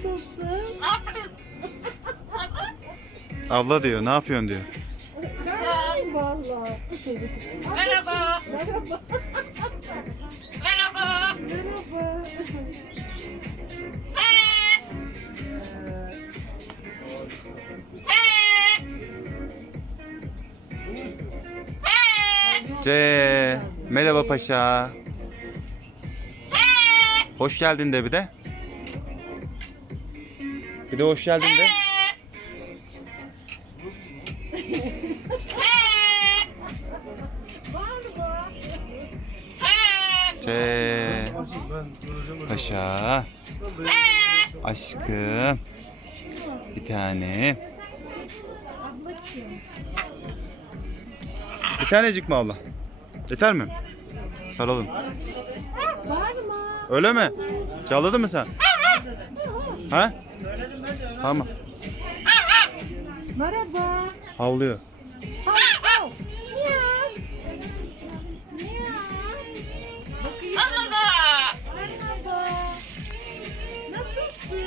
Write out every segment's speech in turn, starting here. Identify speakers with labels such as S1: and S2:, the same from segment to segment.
S1: Nasılsın?
S2: Abla diyor, ne yapıyorsun diyor.
S1: Vallahi.
S3: Merhaba.
S1: Merhaba.
S3: Merhaba.
S1: Merhaba.
S2: Merhaba paşa. Hoş geldin de bir de. Bir de hoş geldin de. Paşa. Aşkım. Bir tane. Bir tanecik mi abla? Yeter mi? Saralım. Öyle mi? Çağladın mı sen? Ha? Tamam.
S1: Merhaba.
S2: Havlıyor.
S1: Miyav. Miyav. Merhaba. Nasılsın?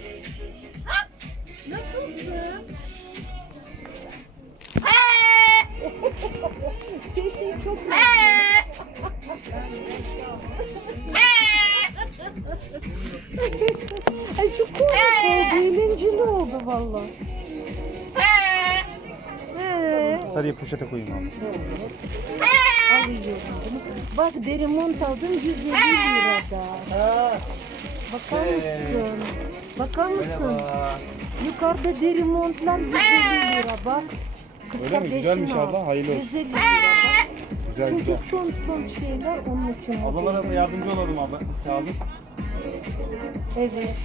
S1: Nasılsın? Sesin çok Ay çok komik oldu, eğlenceli oldu valla.
S2: Sarıyı poşete koyayım abi.
S1: Alıyorum bunu. Bak deri mont aldım 150 lirada. Bakar mısın? Bakar mısın? Yukarıda deri montlar 150 lira bak. Kız
S2: Öyle mi? Güzelmiş abla, hayırlı olsun.
S1: 150 lira bak.
S2: Güzel
S1: Çünkü
S2: güzel.
S1: son şeyler onun için.
S2: Ablalara da yardımcı olalım abla. Kağıdı.
S1: Evet.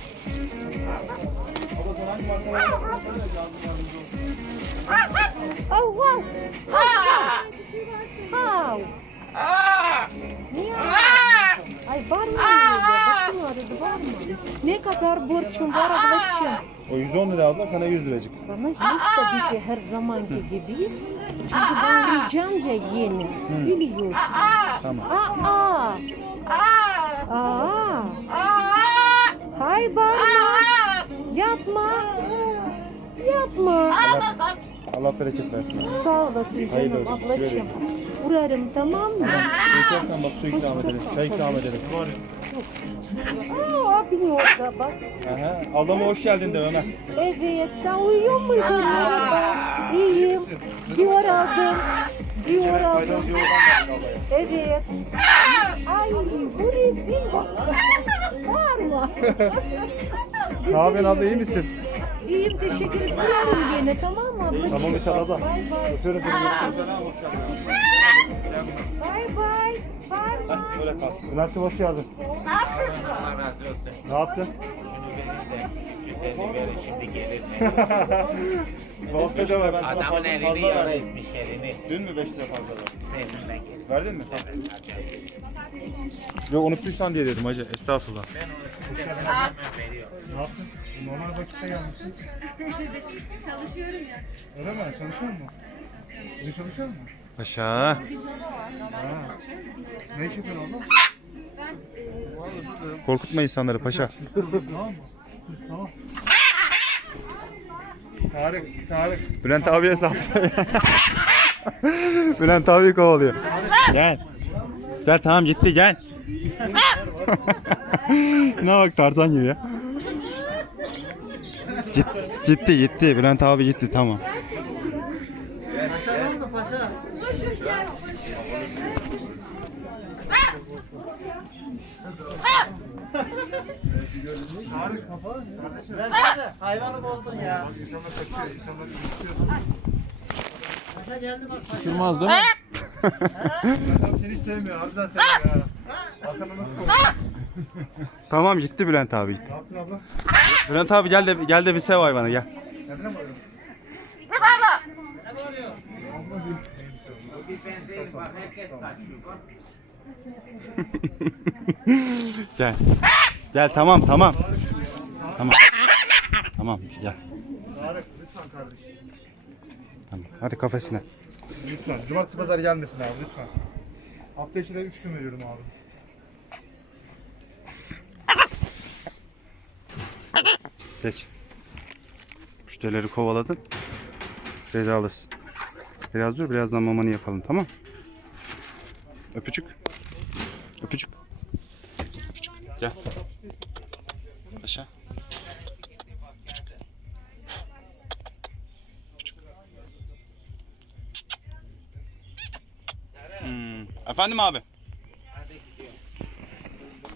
S1: Oh wow. How? Niye? Ay var mı öyle? Başım ağrıdı var mı? Ne kadar borcum var ablacığım?
S2: O 110 lira abla, sana 100 liracık.
S1: Bana 100 tabii ki her zamanki gibi. Çünkü ben arayacağım ya yeni. Biliyorsun.
S2: Tamam.
S1: Hay bağırma. Yapma. Yapma.
S2: Allah bereket versin.
S1: Sağ olasın
S2: Hayırlı
S1: canım
S2: olsun.
S1: ablacığım. Uğrarım tamam mı?
S2: İstersen bak su ikram ederiz. Çay ikram ederiz.
S1: Abin orada bak.
S2: Aha. Ablama hoş geldin de Ömer.
S1: Evet sen uyuyor muydun orada? İyiyim. Diyor aldım. Diyor aldım. Evet. Ay bu rezil bak. Bağırma.
S2: Ne yapıyorsun abla, iyi misin?
S1: İyiyim teşekkür ederim yine tamam mı ablacığım?
S2: Tamam inşallah abla.
S1: Bay bay.
S2: Öpüyorum seni.
S1: Bay bay. Bağırma.
S2: Böyle kalsın. Üniversite hoş geldin.
S3: Allah razı olsun.
S2: Ne yaptın?
S3: Şunu verin de 150 verin şimdi gelir.
S2: Muhabbet var.
S3: Adamın elini yara etmiş elini.
S2: Dün mü 5 lira fazla verdin?
S3: Elinden gelir.
S2: Verdin mi? Yok unuttuysan diye dedim hacı. Estağfurullah.
S3: Ben onu size hemen veriyorum.
S2: Ne yaptın? Normal vakitte gelmişsin.
S4: Çalışıyorum ya.
S2: Öyle mi? Çalışıyor musun? Bugün çalışıyor musun? Paşa. Ne iş yapıyorsun abla? Korkutma insanları paşa. Tamam. Tarık. Bülent abiye saldırıyor. Bülent abi kovalıyor. Gel. Gel tamam gitti gel. Ne bak Tarzan gibi ya. Gitti. Bülent abi gitti tamam.
S3: Hayvanı bozdun ya.
S2: Isırmaz değil mi? Seni hiç sevmiyor. Harbiden sevmiyor ha. Tamam gitti Bülent abi gitti. Ne yaptın abla? Bülent abi gel de bir sev hayvanı gel. Kendine mi arıyorsun?
S3: Bir ben değilim bak herkes kaçıyor bak.
S2: Gel tamam. Tamam gel.
S5: Tarık lütfen kardeşim.
S2: Tamam. Hadi kafesine.
S5: Lütfen. Cumartesi pazar gelmesin abi lütfen. Hafta içi de 3 gün veriyorum abi.
S2: Geç. Müşterileri kovaladın. Cezalısın. Biraz dur, birazdan mamanı yapalım, tamam? Öpücük. Öpücük. Öpücük. Gel. Aşağı. Öpücük. Öpücük. Efendim abi?